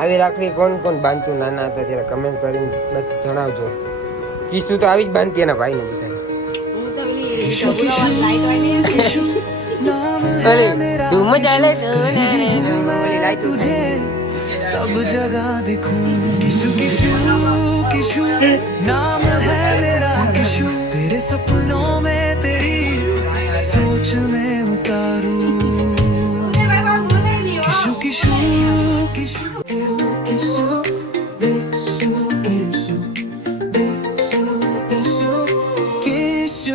આવી રાખડી કોણ કોણ બાંધતું નાના હતા ત્યારે કમેન્ટ કરીને જણાવજો. કિસ્સુ તો આવી જ બાંધતી એના ભાઈને બધા. તું મજા લે सब जगह दिखूं किशु किशु किशु नाम है मेरा किशु तेरे सपनों में तेरी सोच में उतारूं किशु किशु किशु किशु किशु किशु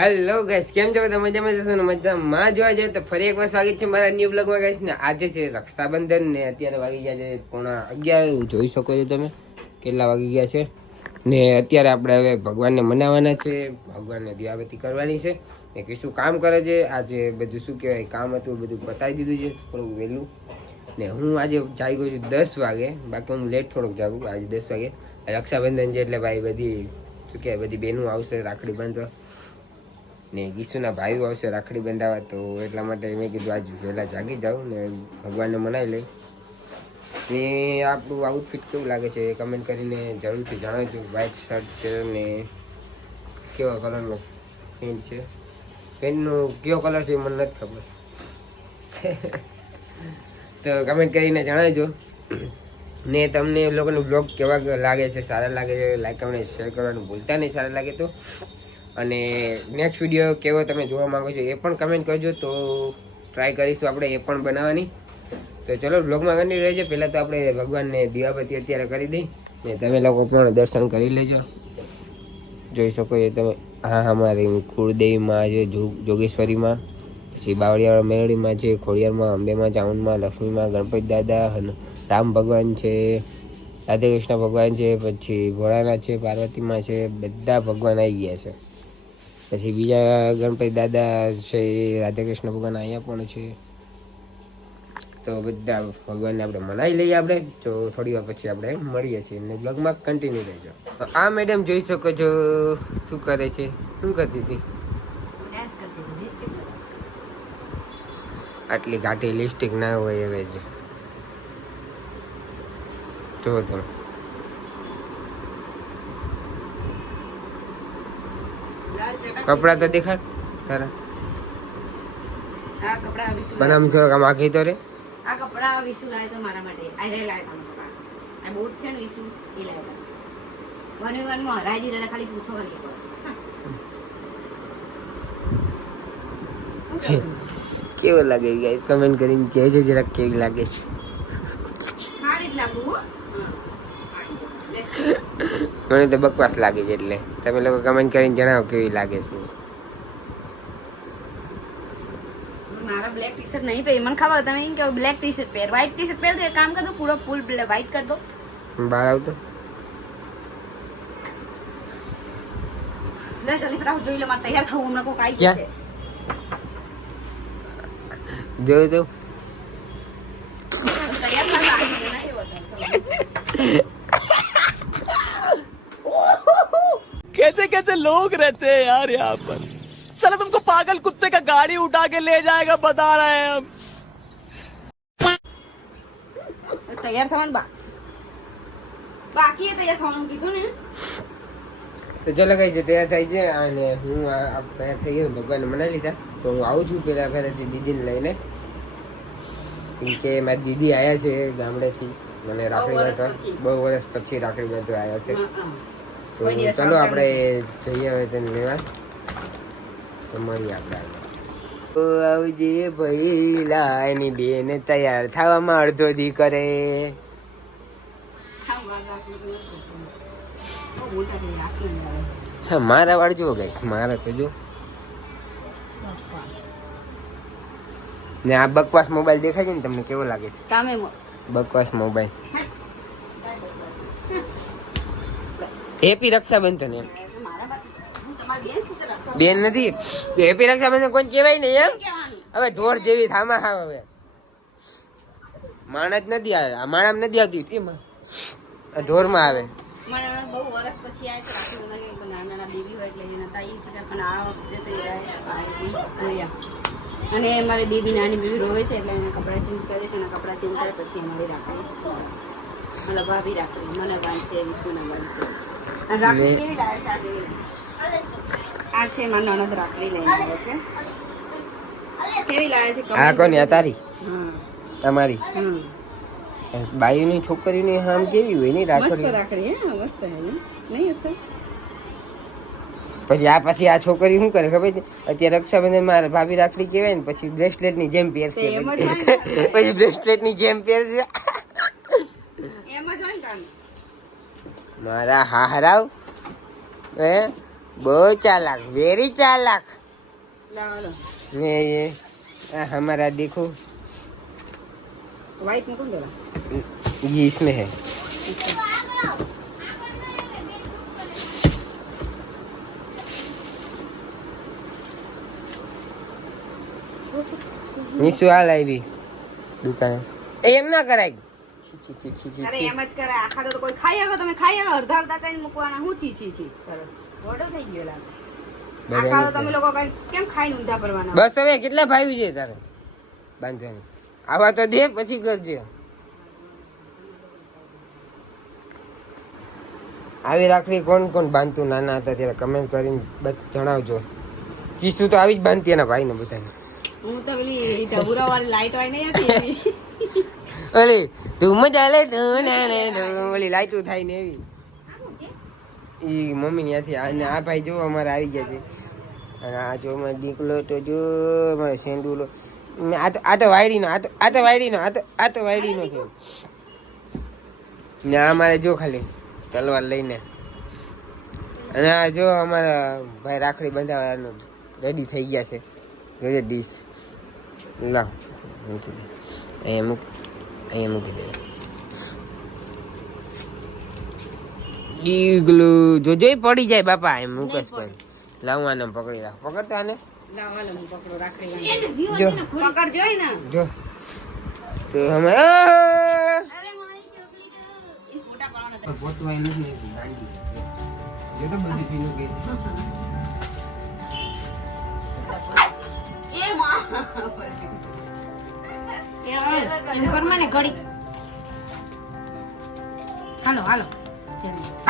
હેલો ગાઈસ, કેમ છો બધા? મજામાં જશો ને? મજામાં જોવા જઈએ તો ફરી એકવાર સ્વાગત છે મારા ન્યૂ બ્લોગમાં ગાઈસ. ને આજે છે રક્ષાબંધન ને અત્યારે વાગી ગયા છે 11:30. જોઈ શકો છો તમે કેટલા વાગી ગયા છે. ને અત્યારે આપણે હવે ભગવાનને મનાવવાના છે, ભગવાનને દિવાબત્તી કરવાની છે. ને કે શું કામ કરે છે આજે બધું શું કહેવાય કામ હતું બધું પતાવી દીધું છે થોડુંક વહેલું. ને હું આજે જાગી ગયો છું 10 વાગે, બાકી હું લેટ થોડુંક જાગું. આજે 10 વાગે રક્ષાબંધન છે એટલે ભાઈ બધી શું કહેવાય બધી બહેનો આવશે રાખડી બાંધવા ને ગીસુના ભાઈઓ આવશે રાખડી બંધાવા. તો એટલા માટે મેં કીધું આજ વહેલા જાગી જાઉં ને ભગવાનને મનાવી લઈ. ને આપણું આઉટફિટ કેવું લાગે છે એ કમેન્ટ કરીને જરૂરથી જણાવજો. વ્હાઇટ શર્ટ છે ને કેવા કલરનો પેન્ટ છે, પેન્ટનો કેવો કલર છે એ મને નથી ખબર તો કમેન્ટ કરીને જણાવજો. ને તમને લોકોનું બ્લોગ કેવા લાગે છે, સારા લાગે છે લાઈક કરીને શેર કરવાનું ભૂલતા નહીં સારા લાગે તો. અને નેક્સ્ટ વિડીયો કેવો તમે જોવા માંગો છો એ પણ કમેન્ટ કરજો, તો ટ્રાય કરીશું આપણે એ પણ બનાવવાની. તો ચલો બ્લોગમાં કન્ટિન્યુ રહેજો. પહેલાં તો આપણે ભગવાનને દીવાબત્તી અત્યારે કરી દઈ ને તમે લોકો પણ દર્શન કરી લેજો. જોઈ શકો છો તમે. હા, અમારી કુળદેવીમાં છે જોગેશ્વરીમાં, પછી બાવળિયાવાળા મેળડીમાં છે, ખોડિયારમાં, અંબેમાં, ચામુંડમાં, લક્ષ્મીમાં, ગણપતિ દાદા, રામ ભગવાન છે, રાધે કૃષ્ણ ભગવાન છે, પછી ભોળાનાથ છે, પાર્વતીમાં છે, બધા ભગવાન આવી ગયા છે. પછી બીજા ગણપતિ દાદા છે, રાધે કૃષ્ણ ભગવાન અહીંયા પણ છે. તો બધા ભગવાનને આપણે મનાવી લઈએ આપણે. તો થોડી વાર પછી આપણે મળીએ છીએ અને બ્લોગમાં કન્ટિન્યુ રહેજો. તો આ મેડમ જોઈ શકો છો શું કરે છે, શું કરતી હતી? આટલી ઘાટી લિપસ્ટિક ના હોય હવે જ જો તમે. કપડા તો દેખાડ તારા. આ કપડા વિસુ બનામ થોડોક આમ આખી તો રે. આ કપડા વિસુ લાય તો મારા માટે આ રે લાય તો કપડા આ બૂટ છે ને વિસુ એ લાય વને વન માં રાજી દાદા ખાલી પૂછો કરી કેવો લાગે ગાઈસ કમેન્ટ કરીને કહેજો જરાક કેવી લાગે છે. સારી જ લાગુ હો. મને તો બકવાસ લાગે છે એટલે તમે લોકો કમેન્ટ કરીને જણાવો કેવી લાગે છે. મારા બ્લેક ટી-શર્ટ નહીં પહેરી મને ખબર તમે એમ કે બ્લેક ટી-શર્ટ પહેર વ્હાઈટ ટી-શર્ટ પહેર દો એક કામ કર દો પૂરો ફૂલ વ્હાઈટ કર દો. બહાર આવતો લે જલ્દી ફટાફટ જોઈ લો મારે તૈયાર થવું હમણાં કોઈ કાઈ છે જોઈ દો. તૈયાર થવા આવી છે ના કેવો कैसे कैसे लोग रहते हैं यार यहाँ पर. साला तुमको पागल कुत्ते का गाड़ी उठा के ले जाएगा बता रहे हैं हम. તૈયાર થવાનું બાકી તૈયાર થવાનું કીધું ને. તો ચલો કઈ છે તૈયાર થાય છે અને હું તૈયાર થઈ ગયો ભગવાનને મનાવી લીધા. તો હું આવું છું પેલા ઘરેથી દીદીને લઈને, કેમ કે મારી દીદી આવ્યા છે ગામડેથી મને રાખડી બાંધવા. બહુ વર્ષ પછી રાખડી બાંધવા આવ્યા છે. તો ચલો આપણે જઈએ હવે તેને લેવા. તો મળીએ આપણે. તો આવજે ભઈલા એની બેન તૈયાર થવામાં અડધો દી કરે. હા મારા વાળ જુઓ ગાઈસ, મારા તો જો ને આ બકવાસ મોબાઈલ દેખાય છે ને તમને કેવો લાગે છે? કામે બકવાસ મોબાઈલ. હેપી રક્ષાબંધન એમ બેન નથી, હેપી રક્ષાબંધન કોઈ કહેવાય ને એમ. હવે ઢોર જેવી થામા હાવ હવે માણસ નથી આવે, માણસ નથી આવતી એમાં ઢોરમાં આવે. મને બહુ વર્ષ પછી આ છે નાના નાના બેબી હોય એટલે એના તાઈ છે પણ આ વખતે તો અને મારી બેબી નાની બેબી રોવે છે એટલે એને કપડાં ચેન્જ કરે છે અને કપડાં ચેન્જ કરે પછી અમારી રાખડી મતલબ ભાભી રાખડી મને બાંધશે વિશુને બાંધશે અને રાખડી કેવી લાગે છે આ છે મારા નણંદ રાખડી લઈને આવે છે કેવી લાગે છે આ કોની આ તારી હા તમારી બાઈની છોકરીની આમ કેવી હોય ને મસ્ત રાખડી રાખડી હે મસ્ત હે નહીં હશે પછી આ છોકરી શું કરે ખબર છે અત્યારે રક્ષાબંધન માં ભાભી રાખડી કહેવાય ને પછી બ્રેસલેટ ની જેમ પહેરશે એમ જ હોય ને. પછી બ્રેસલેટ ની જેમ પહેરશે એમ જ હોય ને કામ મારા હાહરાવ હે બહુ ચાલાક વેરી ચાલાક લાવો ये हमारा देखो व्हाइट में कौन देगा ये इसमें है निशु आ लावी दुकान एम ना कराय छी छी छी छी અરે छी એમ જ કરે આખા તો કોઈ ખાઈ આગો તમે ખાઈ આગો અડધા અડધા કઈ મૂકવાના હું છી છી છી સરસ ઓર્ડર થઈ ગયો લાગે આખા તો તમે લોકો કઈ કેમ ખાઈને ઊંધા પડવાના બસ હવે કેટલા ભાઈ છે તારે બાંધવાની આવા તો દે પછી કરજે આવી રાખડી કોણ કોણ બાંધતું નાના હતા ત્યારે કમેન્ટ કરીને જણાવજો કિસ્સુ તો આવી જ બાંધતી એના ભાઈને બધાને હું તો પેલી ઢબુરા વાળી લાઈટ હોય નહીં હતી ઓલી તું મજા લે તું ના ને ઓલી લાઈટો થાય ને એવી ઈ મમ્મી ત્યાંથી અને આ ભાઈ જો અમારે આવી ગયા છે અને આ જો મારો દીકલો તો જો મારો સેન્ડુલો આ તો વાયડીનો આ તો વાયડીનો આ તો વાયડીનો છે ને આ મારે જો ખાલી તલવાર લઈને અને આ જો અમારા ભાઈ રાખડી બંધાવવાનું રેડી થઈ ગયા છે જોજે ડીશ લાવ મૂકી દે અહીંયા મૂકી દે ડીગલું જોજો પડી જાય બાપા એમ મુકસ પણ લાવવાને પકડી રાખ પકડતો આને લાવવા હું પકડો રાખડી જો પકડ જોઈ ને જો તો અમે અરે મારી ચોકલી એ ફોટા પાડવાના પોતવા એનું નથી ગાંડી જો તો બધી પીનું કે એ માં એમ કર મને ઘડી હાલો હાલો ચાલો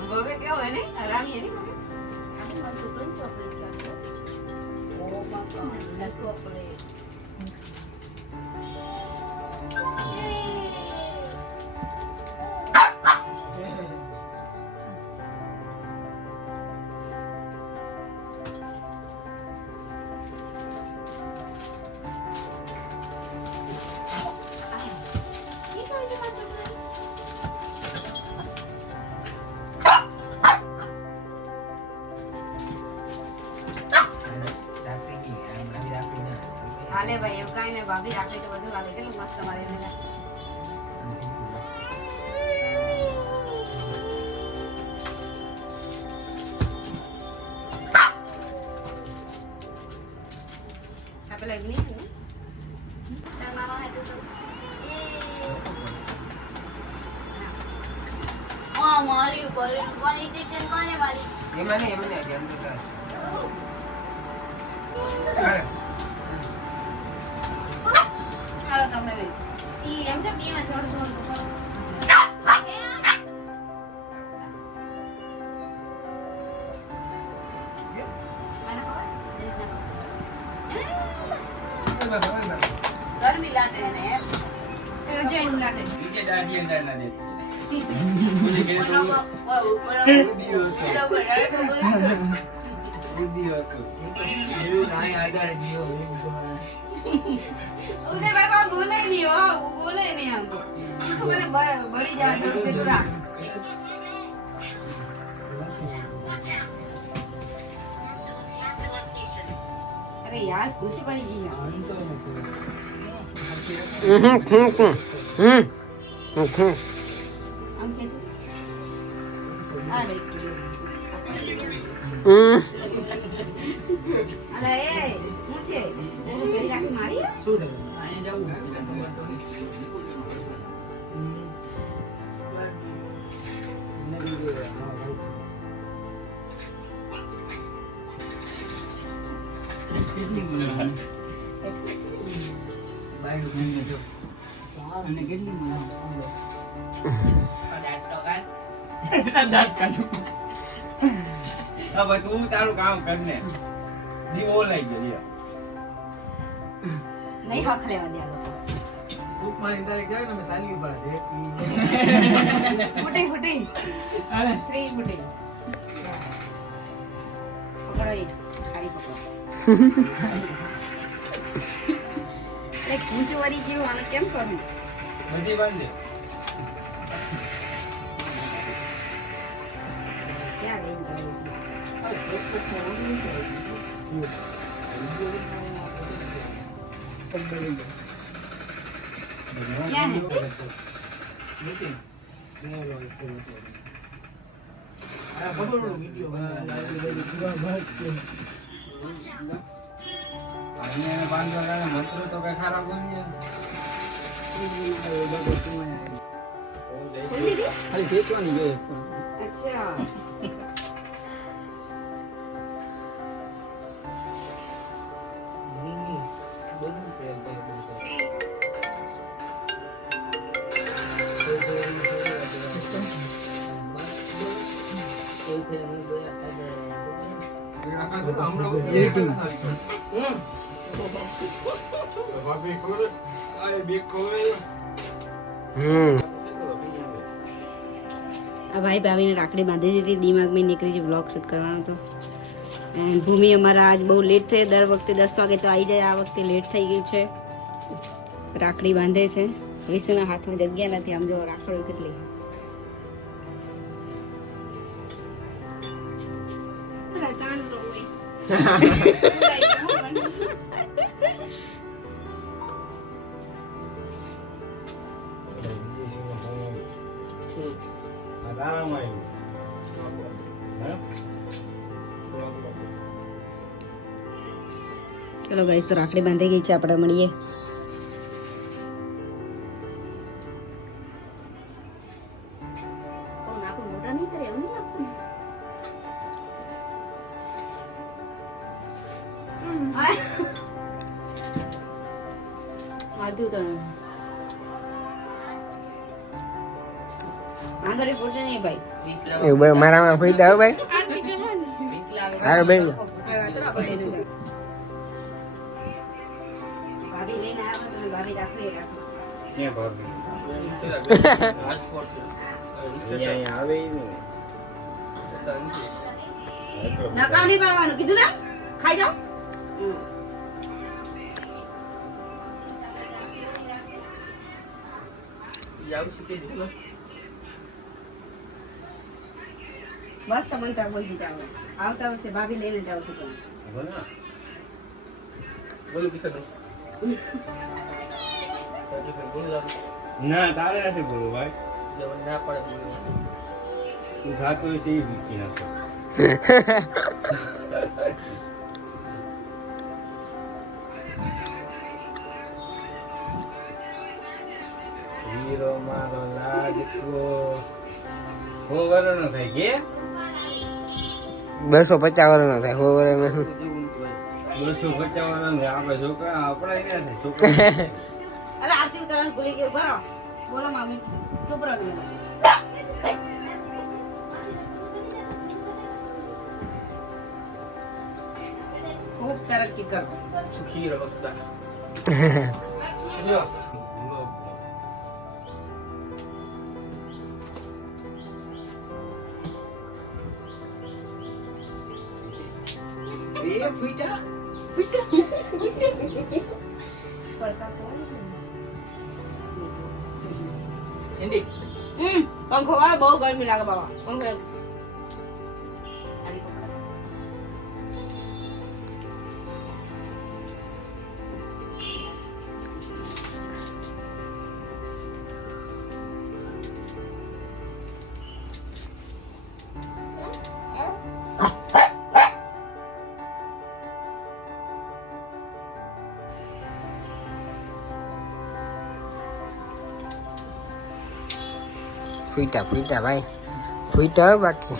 બબે કેવો હે ને આરામી હે ને બબે ઓ બાપા ચોકલેટ હાલે ભાઈ એવું કાંઈ નહીં ભાભી રાખે તો બધું હાલે કેટલું મસ્ત મારે એને આ પેલા એમની છે ને તાર મામા હાટુ તો મારી ઉપર કોની ટેન્શન કોને વાળી એમાં નહીં અંદર હાલો તમે ઈ એમ કે બેમાં છોડ છોડ ગરમી લાગે ને એમ પેલો જેનું લાગે उदय बाबा बोले नहीं हो वो बोले नहीं हमको तो मैंने बड़ी ज्यादा से पूरा अरे यार कुछ बड़ी जी ना हम क्या अरे अरे मुझे वो पहले राखी मारी है શું થયું અહીંયા જવું હવે તું તારું કામ કર ને દીવો લઈ ગયો नहीं हक लेवा दिया लोग ઉપમાની તારીખ જાય ને મેં તાલવી પડે फुटे फुटे थ्री फुटे पकड़ो ये खाली पकड़ो अरे कूंच वाली जीव आने केम करूं બધી બાંધે क्या रेंज क्या है અને બાંધો મંત્ર તો કઈ ખરાબ નહીં खोल दीदी ખાલી ખેંચવાની જોઈએ अच्छा આ ભાઈ ભાભીને રાખડી બાંધી દીધી દિમાગ में નીકળી જે વ્લોગ શૂટ કરવાનો હતો એન્ડ ભૂમિ અમારા આજ બહુ લેટ થઈ દર વખતે 10 વાગે તો આવી જાય આ વખતે લેટ થઈ ગઈ છે રાખડી બાંધે છે વિશુના હાથમાં જગ્યા નથી આમ જો રાખડી કેટલી ચલો ગાઈસ તો રાખડી બાંધી ગઈ છે આપણે મળીએ આધું તો આંગળી ફૂટે નહીં ભાઈ એવું મારામાં ફાયદા હો ભાઈ હારો બેન ભાભી લઈને આવ્યા તમે ભાભી રાખવી ક્યાં ભાભી અહીંયા આવે ઈ ને નકામ નહીં પાડવાનું કીધું ને ખાઈ જાઓ બસ તમને ત્યાં બોલી દીધા હવે. આવતા વર્ષે ભાભી લઈને જાવ છું તમે ના તારે નથી બોલવું ભાઈ તું થાતો છે એ મૂકી નાખો હીરો મારો લાડકો હો વરનો થાય કે 250 વર્ષનો થાય 100 વર્ષનો 255 ના આપણે છોકરા આપણા ક્યાં થાય છોકરા અલે આરતી ઉતારવાનું ભૂલી ગયો બરો બોલો મામી ચૂપ રહો તમે ખૂબ તરક્કી કરો સુખી રહો સદા પંખો આ બહુ ગરમી લાગે બાબા પંખો ફૂટા ફૂટા ભાઈ ફૂટા બાકી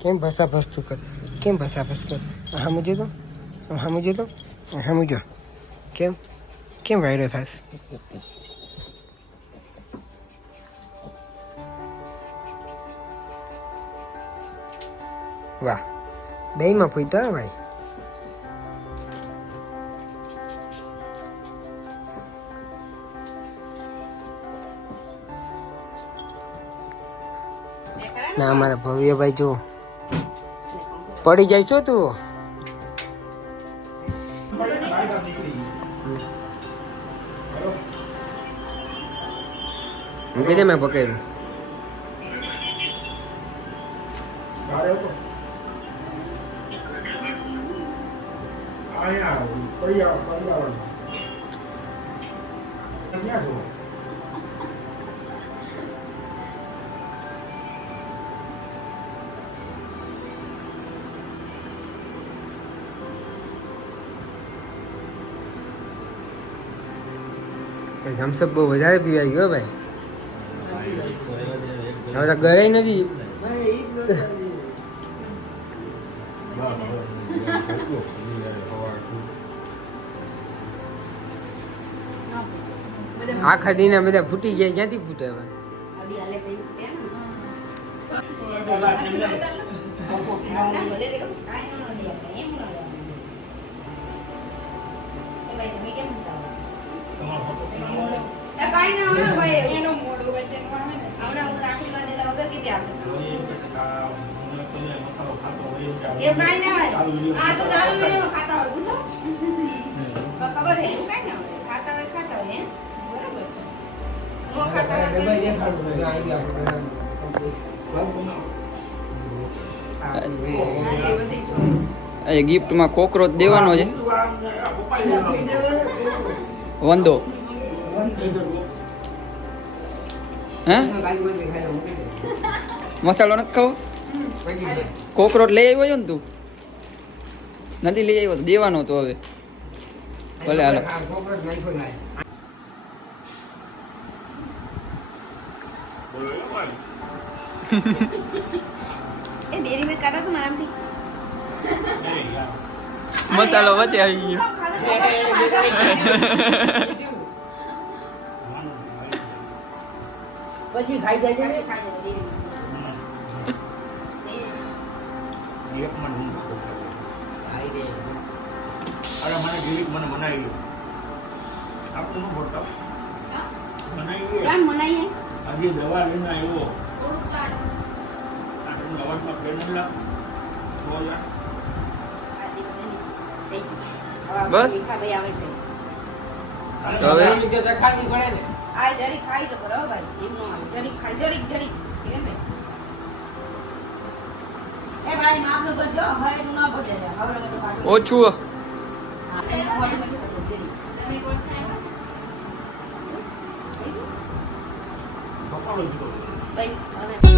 કેમ ભાષા ભસતું કર કેમ ભાષા ભસ કર હા મુજે તો કેમ કેમ વાયરો થાસ વાહ બેયમાં ફૂટા ભાઈ ના અમારા ભવ્યભાઈ જો પડી જાય છો તું મૂકી દે મેં પકડ્યું થમ્સઅપ બહુ વધારે પીવાઈ ગયો ભાઈ હવે તો ઘરે નથી આખા દીના બધા ફૂટી ગયા ક્યાંથી ફૂટે હવે ગિફ્ટમાં કોકરોચ દેવાનો છે વંદો હે મસાલો નથી ખાવો કોકરોચ લઈ આવ્યો છો ને તું નથી લઈ આવ્યો તો દેવાનો તો હવે ભલે હાલો મસાલો વચ્ચે આવી ગયો પછી ખાઈ જાય છે બસ તો હવે આ જરીક ખાઈ તો કરો ભાઈ એમનો જરીક ખાઈ જરીક કેમ એ ભાઈ માપનો બદલો હવે નું ના બદલે હવે તો કાઢો ઓછું હા એ મોઢું મેં બદલે જરીક તમે કોર્સ આવ્યો બસ હવે